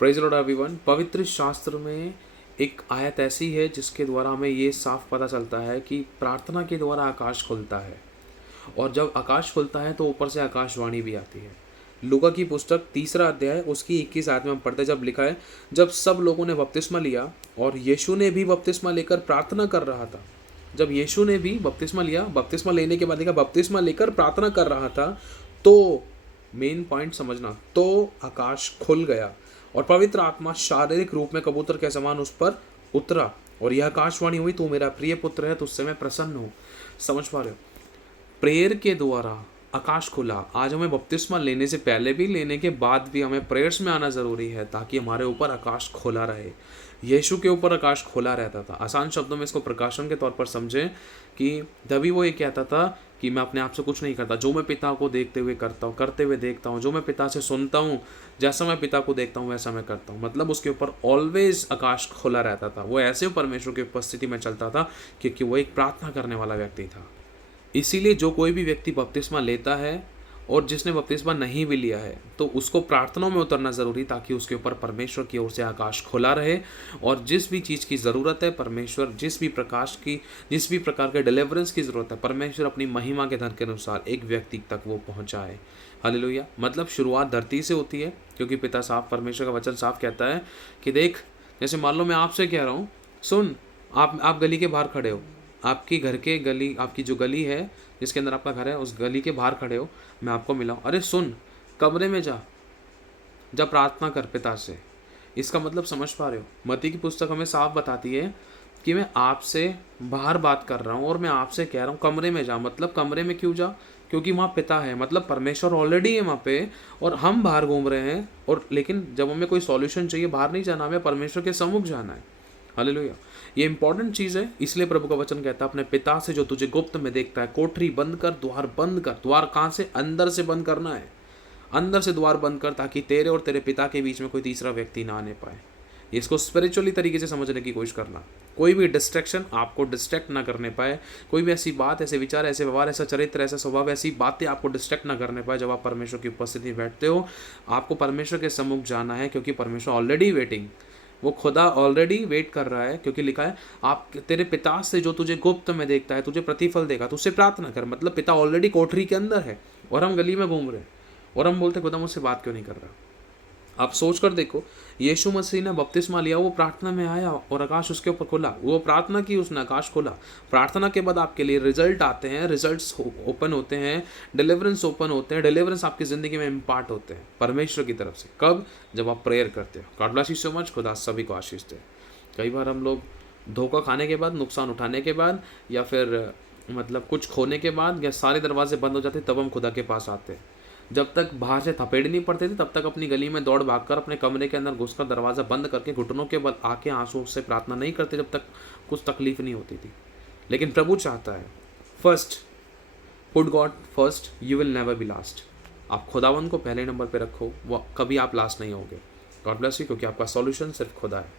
Praise Lord everyone. पवित्र शास्त्र में एक आयत ऐसी है जिसके द्वारा हमें ये साफ पता चलता है कि प्रार्थना के द्वारा आकाश खुलता है, और जब आकाश खुलता है तो ऊपर से आकाशवाणी भी आती है। लूका की पुस्तक 3 अध्याय उसकी 21 आयत में हम पढ़ते, जब लिखा है, जब सब लोगों ने बपतिस्मा लिया और यीशु ने भी बपतिस्मा लेकर प्रार्थना कर रहा था। जब यीशु ने भी बपतिस्मा लिया, बपतिस्मा लेने के बाद लिखा बपतिस्मा लेकर प्रार्थना कर रहा था, तो मेन पॉइंट समझना, तो आकाश खुल गया और पवित्र आत्मा शारीरिक रूप में कबूतर के समान उस पर उतरा और यह आकाशवाणी हुई, तू मेरा प्रिय पुत्र है, तुझसे मैं प्रसन्न हूँ। समझ पा रहे हो? प्रेयर के द्वारा आकाश खुला। आज हमें बपतिस्मा लेने से पहले भी, लेने के बाद भी हमें प्रेयर्स में आना ज़रूरी है ताकि हमारे ऊपर आकाश खोला रहे। यीशु के ऊपर आकाश खोला रहता था। आसान शब्दों में इसको प्रकाशन के तौर पर समझें कि तभी वो ये कहता था कि मैं अपने आप से कुछ नहीं करता, जो मैं पिता को देखते हुए करता हूँ, करते हुए देखता हूँ, जो मैं पिता से सुनता हूँ, जैसा मैं पिता को देखता हूँ वैसा मैं करता हूँ। मतलब उसके ऊपर ऑलवेज आकाश खुला रहता था। वो ऐसे परमेश्वर की उपस्थिति में चलता था क्योंकि वो एक प्रार्थना करने वाला व्यक्ति था। इसीलिए जो कोई भी व्यक्ति बपतिस्मा लेता है और जिसने बपतिस्मा नहीं भी लिया है, तो उसको प्रार्थनाओं में उतरना ज़रूरी, ताकि उसके ऊपर परमेश्वर की ओर से आकाश खुला रहे और जिस भी चीज़ की ज़रूरत है, परमेश्वर जिस भी प्रकार के डिलीवरेंस की ज़रूरत है, परमेश्वर अपनी महिमा के धन के अनुसार एक व्यक्ति तक वो पहुँचाए। हालेलुया। मतलब शुरुआत धरती से होती है, क्योंकि पिता साफ, परमेश्वर का वचन साफ कहता है कि देख, जैसे मान लो मैं आपसे कह रहा हूँ, सुन, आप गली के बाहर खड़े हो, आपकी घर के गली, आपकी जो गली है जिसके अंदर आपका घर है, उस गली के बाहर खड़े हो, मैं आपको मिला हूँ, अरे सुन, कमरे में जा प्रार्थना कर पिता से। इसका मतलब समझ पा रहे हो? मत्ती की पुस्तक हमें साफ बताती है कि मैं आपसे बाहर बात कर रहा हूँ और मैं आपसे कह रहा हूँ कमरे में जा। मतलब कमरे में क्यों जा? क्योंकि वहाँ पिता है, मतलब परमेश्वर ऑलरेडी है वहाँ पे और हम बाहर घूम रहे हैं। और लेकिन जब हमें कोई सॉल्यूशन चाहिए, बाहर नहीं जाना, हमें परमेश्वर के सम्मुख जाना है। हालेलुया। ये इंपॉर्टेंट चीज़ है। इसलिए प्रभु का वचन कहता है, अपने पिता से जो तुझे गुप्त में देखता है, कोठरी बंद कर, द्वार बंद कर। द्वार कहाँ से? अंदर से बंद करना है। अंदर से द्वार बंद कर, ताकि तेरे और तेरे पिता के बीच में कोई तीसरा व्यक्ति ना आने पाए। इसको स्पिरिचुअली तरीके से समझने की कोशिश करना। कोई भी डिस्ट्रैक्शन आपको डिस्ट्रैक्ट ना करने पाए, कोई भी ऐसी बात, ऐसे विचार, ऐसे व्यवहार, ऐसा चरित्र, ऐसा स्वभाव, ऐसी बातें आपको डिस्ट्रैक्ट ना करने पाए। जब आप परमेश्वर की उपस्थिति में बैठते हो, आपको परमेश्वर के सम्मुख जाना है, क्योंकि परमेश्वर ऑलरेडी वेटिंग, वो खुदा ऑलरेडी वेट कर रहा है। क्योंकि लिखा है, आप तेरे पिता से जो तुझे गुप्त में देखता है तुझे प्रतिफल देगा, तो उससे प्रार्थना कर। मतलब पिता ऑलरेडी कोठरी के अंदर है और हम गली में घूम रहे हैं और हम बोलते खुदा मुझसे बात क्यों नहीं कर रहा। आप सोच कर देखो, यीशु मसीह ने बपतिस्मा लिया, वो प्रार्थना में आया और आकाश उसके ऊपर खुला। वो प्रार्थना की, उसने आकाश खोला। प्रार्थना के बाद आपके लिए रिजल्ट आते हैं, रिजल्ट्स ओपन होते हैं, डिलीवरेंस ओपन होते हैं, डिलीवरेंस आपकी ज़िंदगी में इम्पार्ट होते हैं परमेश्वर की तरफ से। कब? जब आप प्रेयर करते हो। God bless you so much. खुदा सभी को आशीष दे। कई बार हम लोग धोखा खाने के बाद, नुकसान उठाने के बाद, या फिर मतलब कुछ खोने के बाद, या सारे दरवाजे बंद हो जाते, तब हम खुदा के पास आते हैं। जब तक बाहर से थपेड़ नहीं पड़ते थे, तब तक अपनी गली में दौड़ भागकर अपने कमरे के अंदर घुसकर दरवाज़ा बंद करके घुटनों के बल आके आंसू से प्रार्थना नहीं करते, जब तक कुछ तकलीफ नहीं होती थी। लेकिन प्रभु चाहता है, first put God first, you will never be last. आप खुदावन को पहले नंबर पे रखो, वो कभी आप लास्ट नहीं होगे। गॉड ब्लेस यू, क्योंकि आपका सॉल्यूशन सिर्फ खुदा है।